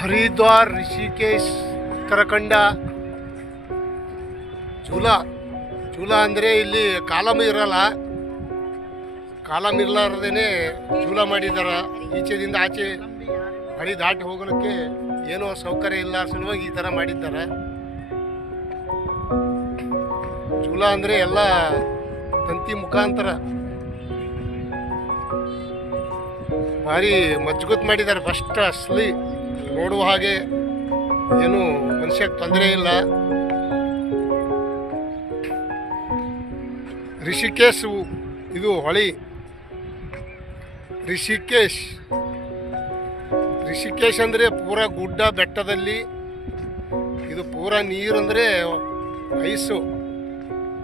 ಹರಿದ್ವಾರ್, ರಿಷಿಕೇಶ್, ಉತ್ತರಾಖಂಡ, ಝೂಲಾ ಅಂದರೆ ಇಲ್ಲಿ ಕಾಲಮ್ ಇರಲ್ಲ, ಕಾಲಮ್ ಇರ್ಲಾರ್ದೇನೆ ಝೂಲಾ ಮಾಡಿದಾರ. ಈಚೆದಿಂದ ಆಚೆ ಹಳಿ ದಾಟಿ ಹೋಗಲಿಕ್ಕೆ ಏನೋ ಸೌಕರ್ಯ ಇಲ್ಲ ಸಲುವಾಗಿ ಈ ಥರ ಮಾಡಿದ್ದಾರೆ. ಝೂಲಾ ಅಂದರೆ ಎಲ್ಲ ತಂತಿ ಮುಖಾಂತರ ಭಾರಿ ಮಜ್ಬೂತ್ ಮಾಡಿದ್ದಾರೆ. ಫಸ್ಟ್ ಅಸಲಿ ನೋಡುವ ಹಾಗೆ ಏನು ಮನುಷ್ಯಕ್ಕೆ ತೊಂದರೆ ಇಲ್ಲ. ರಿಷಿಕೇಶ್ ಇದು ಹೊಳಿ. ರಿಷಿಕೇಶ್ ಅಂದರೆ ಪೂರಾ ಗುಡ್ಡ ಬೆಟ್ಟದಲ್ಲಿ, ಇದು ಪೂರಾ ನೀರು ಅಂದರೆ ಐಸು,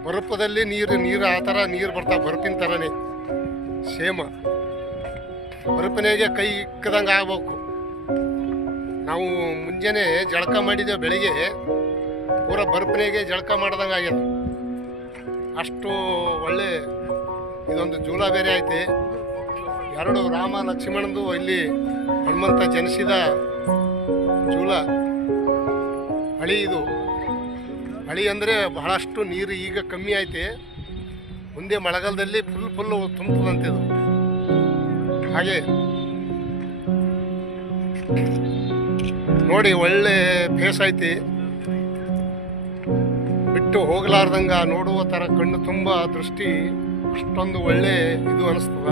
ಬರಪದಲ್ಲಿ ನೀರು ಆ ಥರ ನೀರು ಬರ್ತಾವೆ, ಬರಪಿನ ಥರನೇ ಸೇಮ. ಬರಪನೆಗೆ ಕೈ ಇಕ್ಕದಂಗೆ ಆಗ್ಬೇಕು. ನಾವು ಮುಂಜಾನೆ ಜಳಕ ಮಾಡಿದ್ದೇವೆ, ಬೆಳಿಗ್ಗೆ ಪೂರಾ ಬರಪನೆಗೆ ಜಳಕ ಮಾಡ್ದಂಗೆ ಆಗ್ಯದ. ಅಷ್ಟು ಒಳ್ಳೆ ಇದೊಂದು ಝೂಲಾ ಬೇರೆ ಐತೆ. ಎರಡು ರಾಮ ಲಕ್ಷ್ಮಣಂದು ಇಲ್ಲಿ ಹನುಮಂತ ಜನಿಸಿದ ಝೂಲಾ. ಹಳಿ ಇದು ಹಳಿ ಅಂದರೆ ಬಹಳಷ್ಟು ನೀರು ಈಗ ಕಮ್ಮಿ ಐತೆ, ಮುಂದೆ ಮಳೆಗಾಲದಲ್ಲಿ ಫುಲ್ ತುಂಬುತ್ತದಂತಿದು. ಹಾಗೆ ನೋಡಿ ಒಳ್ಳೆ ಫೇಸ್ ಐತಿ, ಬಿಟ್ಟು ಹೋಗಲಾರ್ದಂಗ ನೋಡುವ ಥರ ಕಣ್ಣು ತುಂಬ ದೃಷ್ಟಿ, ಅಷ್ಟೊಂದು ಒಳ್ಳೆ ಇದು ಅನಿಸ್ತದ.